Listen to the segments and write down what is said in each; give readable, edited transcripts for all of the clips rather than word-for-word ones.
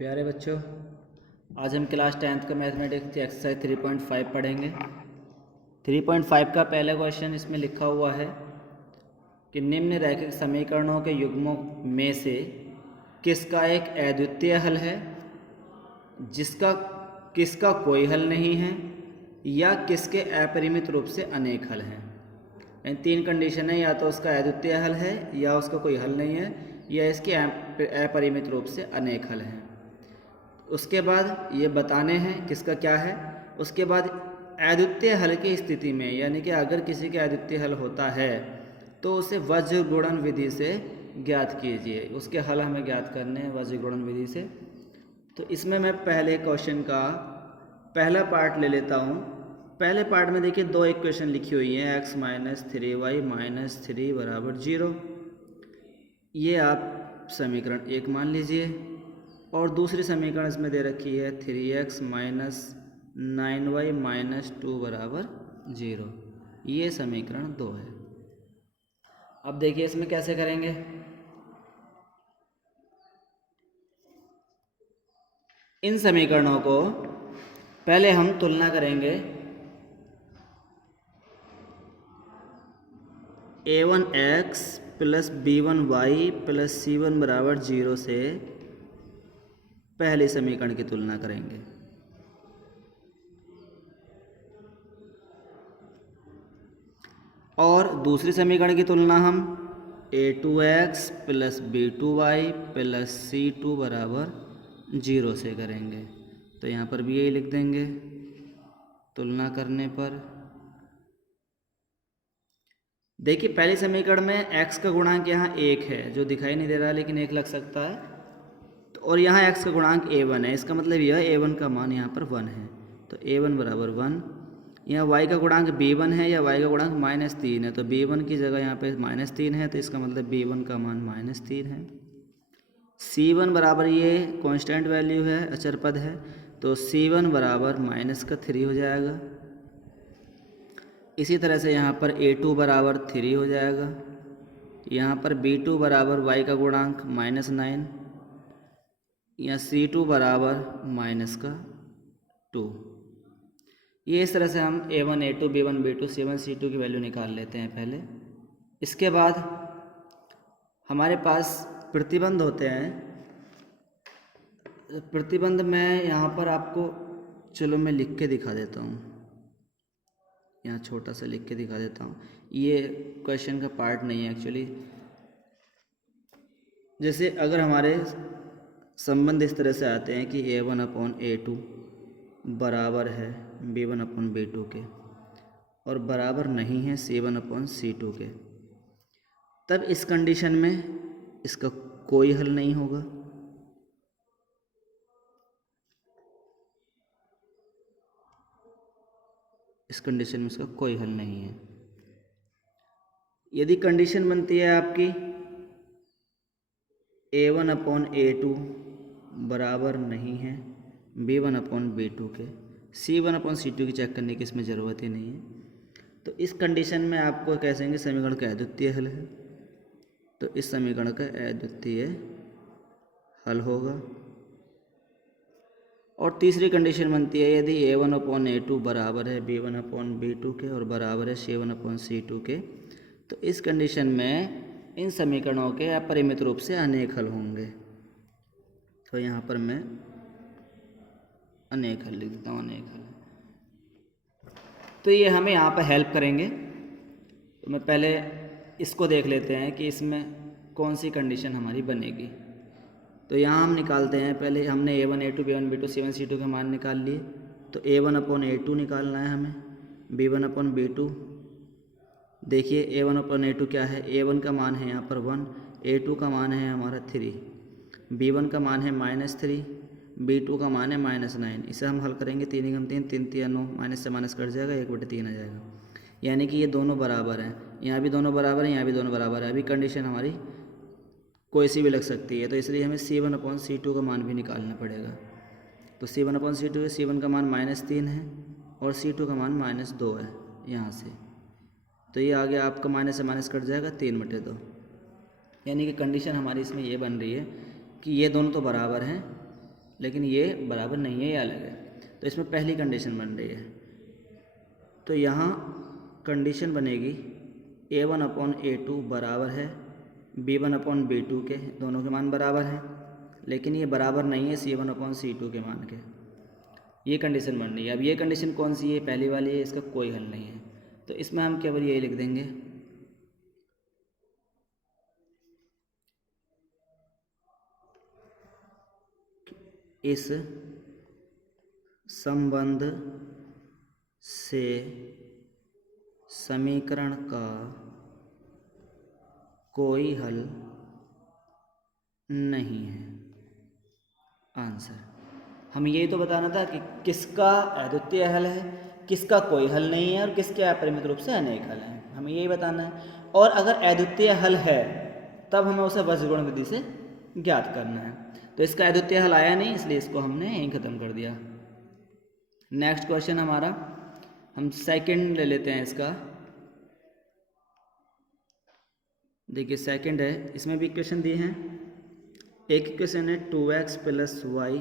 प्यारे बच्चों, आज हम क्लास 10th का मैथमेटिक्स की एक्सरसाइज 3.5 पढ़ेंगे। 3.5 का पहला क्वेश्चन इसमें लिखा हुआ है कि निम्न रैखिक समीकरणों के युग्मों में से किसका एक अद्वितीय हल है, जिसका किसका कोई हल नहीं है, या किसके अपरिमित रूप से अनेक हल हैं। इन तीन कंडीशन है, या तो उसका अद्वितीय हल है, या उसका कोई हल नहीं है, या इसके अपरिमित रूप से अनेक हल हैं। उसके बाद ये बताने हैं किसका क्या है। उसके बाद अद्वितीय हल की स्थिति में, यानी कि अगर किसी के अद्वितीय हल होता है तो उसे वज्र गुणन विधि से ज्ञात कीजिए। उसके हल हमें ज्ञात करने हैं वज्र गुणन विधि से। तो इसमें मैं पहले क्वेश्चन का पहला पार्ट ले लेता हूँ। पहले पार्ट में देखिए दो इक्वेशन लिखी हुई हैं, x माइनस 3y माइनस 3 बराबर 0। ये आप समीकरण 1 मान लीजिए, और दूसरी समीकरण इसमें दे रखी है 3x माइनस 9y माइनस 2 बराबर 0। ये समीकरण 2 है। अब देखिए इसमें कैसे करेंगे। इन समीकरणों को पहले हम तुलना करेंगे a1x plus b1y plus c1 बराबर 0 से पहले समीकरण की तुलना करेंगे। और दूसरी समीकरण की तुलना हम a2x plus b2y plus c2 बराबर 0 से करेंगे। तो यहाँ पर भी यही लिख देंगे। तुलना करने पर देखिए पहले समीकरण में x का गुणांक यहाँ 1 है, जो दिखाई नहीं दे रहा है लेकिन 1 लग सकता है। तो और यहाँ x का गुणांक a1 है, इसका मतलब यह a1 का मान यहाँ पर 1 है। तो a1 बराबर 1। यहाँ y का गुणांक b1 है, या y का गुणांक -3 है, तो b1 की जगह यहाँ पे -3 है, तो इसका मतलब b1 का मान -3 है। c1 बराबर ये कांस्टेंट वैल्यू है, अचर पद है, तो c1 बराबर -3 हो जाएगा। इसी तरह से यहाँ पर a2 बराबर 3 हो जाएगा। यहाँ पर b2 बराबर y का गुणांक -9, या c2 बराबर -2। ये इस तरह से हम a1 a2 b1 b2 c1 c2 की वैल्यू निकाल लेते हैं पहले। इसके बाद हमारे पास प्रतिबंध होते हैं। प्रतिबंध मैं यहाँ पर आपको, चलो मैं लिख के दिखा देता हूँ, यहाँ छोटा सा लिख के दिखा देता हूँ। ये क्वेश्चन का पार्ट नहीं है एक्चुअली। जैसे अगर हमारे संबंध इस तरह से आते हैं कि a1 अपॉन a2 बराबर है b1 अपॉन b2 के, और बराबर नहीं है c1 अपॉन c2 के, तब इस कंडीशन में इसका कोई हल नहीं होगा। इस कंडीशन में इसका कोई हल नहीं है। यदि कंडीशन बनती है आपकी a1 अपॉन a2 बराबर नहीं है b1 अपॉन b2 के, c1 अपॉन c2 की चेक करने की इसमें ज़रूरत ही नहीं है, तो इस कंडीशन में आपको कहेंगे समीकरण का अद्वितीय हल है। तो इस समीकरण का अद्वितीय हल होगा। और तीसरी कंडीशन बनती है यदि a1 अपॉन a2 बराबर है b1 अपॉन b2 के और बराबर है c1 अपॉन c2 के, तो इस कंडीशन में इन समीकरणों के अपरिमित रूप से अनेक हल होंगे। तो यहाँ पर मैं अनेक हल लिख देता हूँ, अनेक हल। तो ये हमें यहाँ पर हेल्प करेंगे। तो मैं पहले इसको देख लेते हैं कि इसमें कौन सी कंडीशन हमारी बनेगी। तो यहाँ हम निकालते हैं, पहले हमने a1 a2 b1 b2 c1 c2 के मान निकाल लिए। तो a1 अपॉन a2 निकालना है हमें, b1 अपॉन b2। देखिए a1 अपॉन a2 क्या है, a1 का मान है यहाँ पर 1, a2 का मान है हमारा 3, b1 का मान है -3, b2 का मान है -9। इसे हम हल करेंगे, 3 × 3 3 3 9, माइनस से माइनस कट जाएगा, 1/3 आ जाएगा। यानी कि ये दोनों बराबर हैं, यहाँ भी दोनों बराबर हैं, यहाँ भी दोनों बराबर है। अभी कंडीशन हमारी कोई सी भी लग सकती है, तो इसलिए हमें c1 अपॉन c2 का मान भी निकालना पड़ेगा। तो c1 अपॉन c2 है, c1 का मान -3 है और c2 का मान -2 है यहाँ से। तो ये आ गया आपका, माइनस से माइनस कट जाएगा, 3/2। यानी कि कंडीशन हमारी इसमें ये बन रही है कि ये दोनों तो बराबर हैं, लेकिन ये बराबर नहीं है, ये अलग है। तो इसमें पहली कंडीशन बन रही है, तो यहाँ कंडीशन बनेगी A1/A2 बराबर है B1/B2 के, दोनों के मान बराबर हैं, लेकिन ये बराबर नहीं है C1/C2 के मान के। ये कंडीशन बन रही है। अब ये कंडीशन कौन सी है? पहली वाली है, इसका कोई हल नहीं है। तो इसमें हम केवल यही लिख देंगे इस संबंध से समीकरण का कोई हल नहीं है। आंसर, हम यही तो बताना था कि किसका अद्वितीय हल है, किसका कोई हल नहीं है और किसके अपरिमित रूप से अनेक हल हैं, हमें यही बताना है। और अगर अद्वितीय हल है तब हमें उसे वज्रगुणन विधि से ज्ञात करना है। तो इसका अद्वितीय हल आया नहीं, इसलिए इसको हमने यहीं ख़त्म कर दिया। नेक्स्ट क्वेश्चन हमारा, हम सेकंड ले लेते हैं इसका। देखिए सेकंड है, इसमें भी इक्वेशन दिए हैं। एक इक्वेशन है 2x + y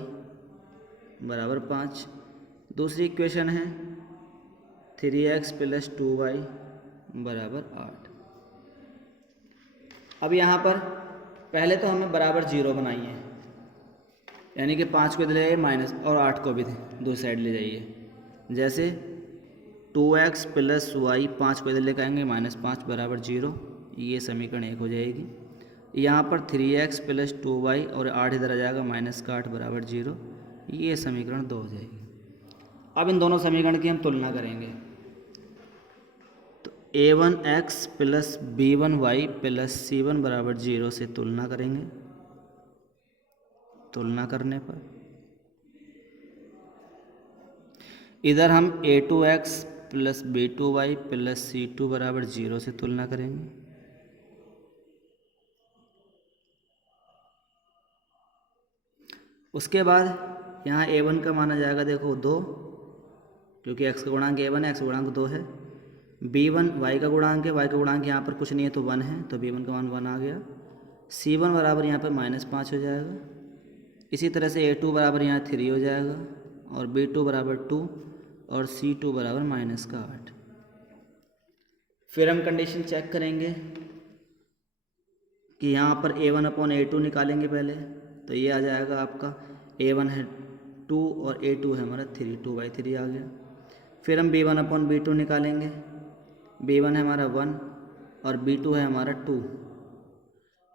= 5। दूसरी इक्वेशन है 3x + 2y = 8। अब यहाँ पर पहले तो हमें बराबर 0 बनाई है, यानी कि 5 को इधर ले जाइए माइनस और 8 को भी दो साइड ले जाइए। जैसे 2x + y, 5 को इधर लेकर आएंगे -5 = 0, ये समीकरण 1 हो जाएगी। यहाँ पर 3x + 2y और 8 इधर आ जाएगा -8 = 0, ये समीकरण 2 हो जाएगी। अब इन दोनों समीकरण की हम तुलना करेंगे। तो a1x + b1y + c1 = 0 से तुलना करेंगे। तुलना करने पर इधर हम a2x + b2y + c2 = 0 से तुलना करेंगे। उसके बाद यहाँ a1 का माना जाएगा, देखो 2, क्योंकि x का गुणांक a1 है, x का गुणांक 2 है। b1 y का गुणांक है, y का गुणांक यहाँ पर कुछ नहीं है तो 1 है, तो b1 का मान 1 आ गया। c1 बराबर यहाँ पर -5 हो जाएगा। इसी तरह से a2 बराबर यहाँ 3 हो जाएगा और b2 बराबर 2 और c2 बराबर -8। फिर हम कंडीशन चेक करेंगे कि यहाँ पर a1/a2 निकालेंगे पहले, तो ये आ जाएगा आपका a1 है 2 और a2 है हमारा 3, 2/3 आ गया। फिर हम b1/b2 निकालेंगे, b1 है हमारा 1 और b2 है हमारा 2,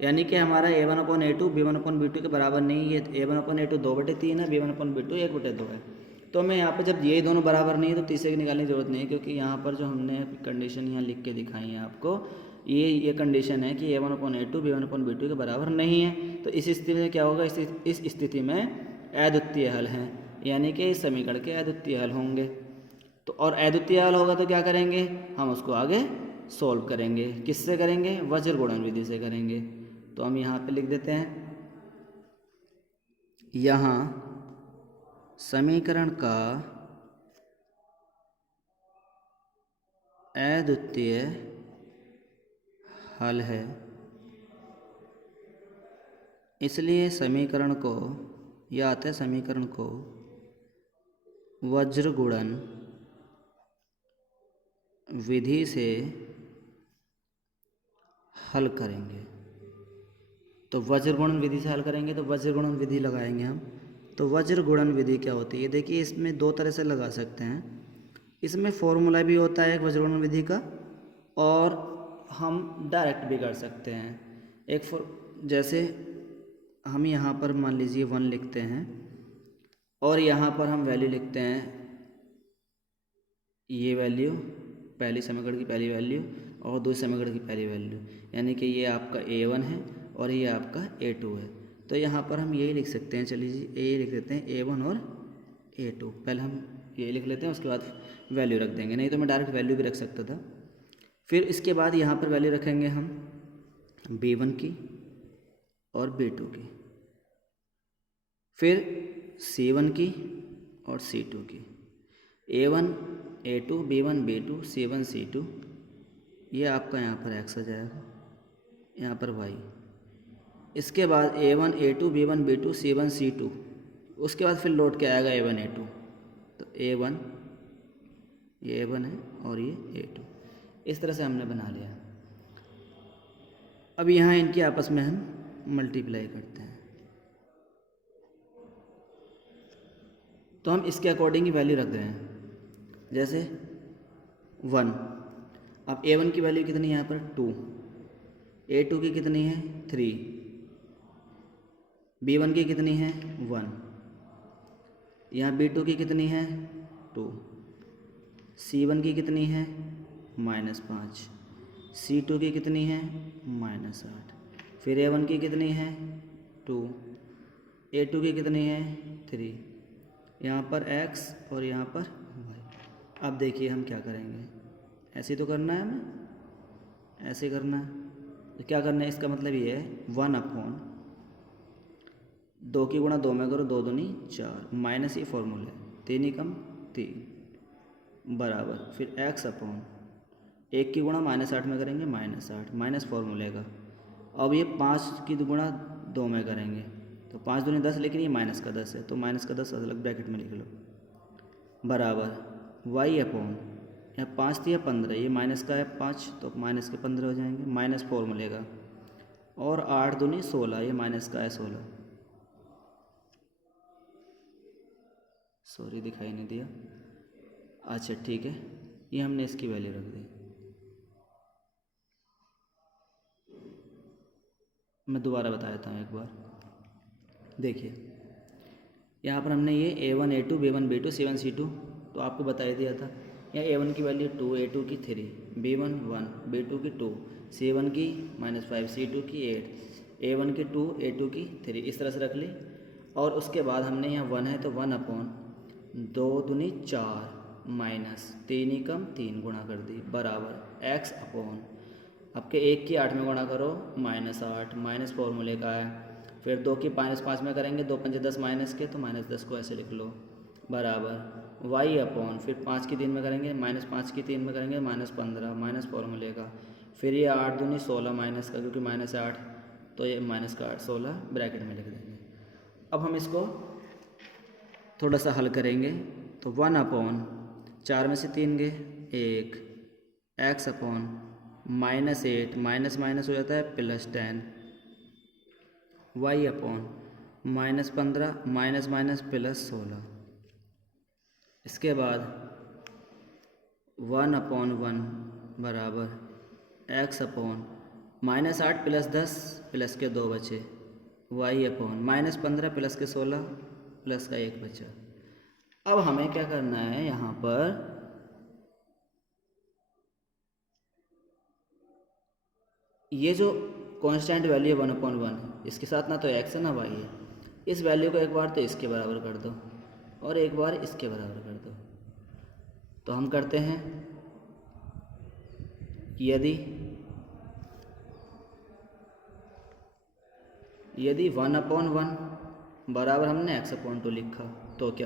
यानी कि हमारा a1/a2 b1/b2 के बराबर नहीं है। a1/a2 2/3 है, b1/b2 1/2 है। तो हमें यहाँ पे जब ये दोनों बराबर नहीं है तो तीसरे की निकालने की जरूरत नहीं है, क्योंकि यहाँ पर जो हमने कंडीशन यहाँ लिख के दिखाई है आपको, ये कंडीशन है कि a1/a2 b1/b2 के बराबर नहीं है। तो इस स्थिति में क्या होगा? इस स्थिति में अद्वितीय हल हैं, यानी कि इस समीकरण के अद्वितीय हल होंगे। तो और अद्वितीय हल होगा तो क्या करेंगे? हम उसको आगे सोल्व करेंगे। किससे करेंगे? वज्रगुणन विधि से करेंगे। तो हम यहाँ पे लिख देते हैं, यहाँ समीकरण का अद्वितीय हल है, इसलिए समीकरण को या आते समीकरण को वज्रगुणन विधि से हल करेंगे। तो वज्रगुणन विधि से हल करेंगे, तो वज्रगुणन विधि लगाएंगे हम। तो वज्रगुणन विधि क्या होती है? देखिए इसमें दो तरह से लगा सकते हैं। इसमें फॉर्मूला भी होता है एक वज्रगुणन विधि का, और हम डायरेक्ट भी कर सकते हैं। जैसे हम यहाँ पर मान लीजिए 1 लिखते हैं और यहाँ पर हम वैल्यू लिखते हैं, ये वैल्यू पहली समीकरण की पहली वैल्यू और दूसरी समीकरण की पहली वैल्यू, यानी कि ये आपका a1 है और ये आपका a2 है। तो यहाँ पर हम यही लिख सकते हैं, चलिए ये लिख देते हैं a1 और a2। पहले हम ये लिख लेते हैं, उसके बाद वैल्यू रख देंगे, नहीं तो मैं डायरेक्ट वैल्यू भी रख सकता था। फिर इसके बाद यहाँ पर वैल्यू रखेंगे हम b1 की और b2 की, फिर c1 की और c2 की, a1 a2 b1 b2 c1 c2, ये आपका यहाँ पर x आ जाएगा, यहाँ पर y। इसके बाद a1 a2 b1 b2 c1 c2 उसके बाद फिर लौट के आएगा A1 A2, तो A1 ये A1 है और ये A2, इस तरह से हमने बना लिया। अब यहाँ इनकी आपस में हम मल्टीप्लाई करते हैं, तो हम इसके अकॉर्डिंग ही वैल्यू रख रहे हैं। जैसे 1, अब A1 की वैल्यू कितनी है यहाँ पर 2, A2 की कितनी है 3, B1 की कितनी है 1, यहाँ B2 की कितनी है 2, C1 की कितनी है -5, C2 की कितनी है -8, फिर A1 की कितनी है 2, A2 की कितनी है 3, यहाँ पर x और यहाँ पर y। अब देखिए हम क्या करेंगे, ऐसे तो करना है हमें, ऐसे करना है। तो क्या करना है, इसका मतलब ये है 1/2 की गुणा 2 में करो, 2 दूनी 4, माइनस ये फॉर्मूला है, 3 कम 3 बराबर, फिर x अपॉन 1 की गुणा -8 में करेंगे -8, माइनस फॉर्मूले का। अब ये 5 की गुणा 2 में करेंगे तो 5 दूनी 10, लेकिन ये माइनस का 10 है तो माइनस का 10 अलग ब्रैकेट में लिख लो, बराबर y अपॉन, यहाँ 5 थी या 15, ये माइनस का है 5 तो माइनस के 15 हो जाएंगे, माइनस फॉर्मूले का, और 8 दूनी 16, ये माइनस का है 16, सॉरी दिखाई नहीं दिया, अच्छा ठीक है, ये हमने इसकी वैल्यू रख दी। मैं दोबारा बता देता हूँ एक बार, देखिए यहाँ पर हमने ये A1 A2 B1 B2 C1 C2 तो आपको बता ही दिया था। यहाँ A1 की वैल्यू 2, A2 की 3, B1 1, B2 की 2, C1 की -5, C2 की 8, A1 की 2, A2 की 3, इस तरह से रख ली। और उसके बाद हमने यहाँ 1 है तो 1/2 दूनी 4 माइनस 3 कम 3 गुणा कर दी, बराबर x अपॉन, आपके 1 की 8 में गुणा करो -8, माइनस फॉर्मूले का है, फिर 2 की -5 में करेंगे, 2 पंजे 10 माइनस के, तो -10 को ऐसे लिख लो, बराबर y अपॉन, फिर 5 की 3 में करेंगे, -5 की 3 में करेंगे -15, माइनस फॉर्मूले का, फिर ये 8 दूनी 16 माइनस का, क्योंकि -8 तो ये माइनस का 8 16 ब्रैकेट में लिख देंगे। अब हम इसको थोड़ा सा हल करेंगे, तो 1/4 में से 3 गए 1, x अपॉन -8, माइनस माइनस हो जाता है +10, y अपॉन -15, माइनस माइनस +16, इसके बाद 1/1 बराबर x अपॉन -8 +10 प्लस के 2 बचे, y अपॉन -15 प्लस के 16 प्लस का 1 बचा। अब हमें क्या करना है, यहाँ पर ये जो कांस्टेंट वैल्यू है 1/1, इसके साथ ना तो x है ना y है, इस वैल्यू को एक बार तो इसके बराबर कर दो और एक बार इसके बराबर कर दो। तो हम करते हैं, यदि 1/1 बराबर हमने x/2 लिखा तो क्या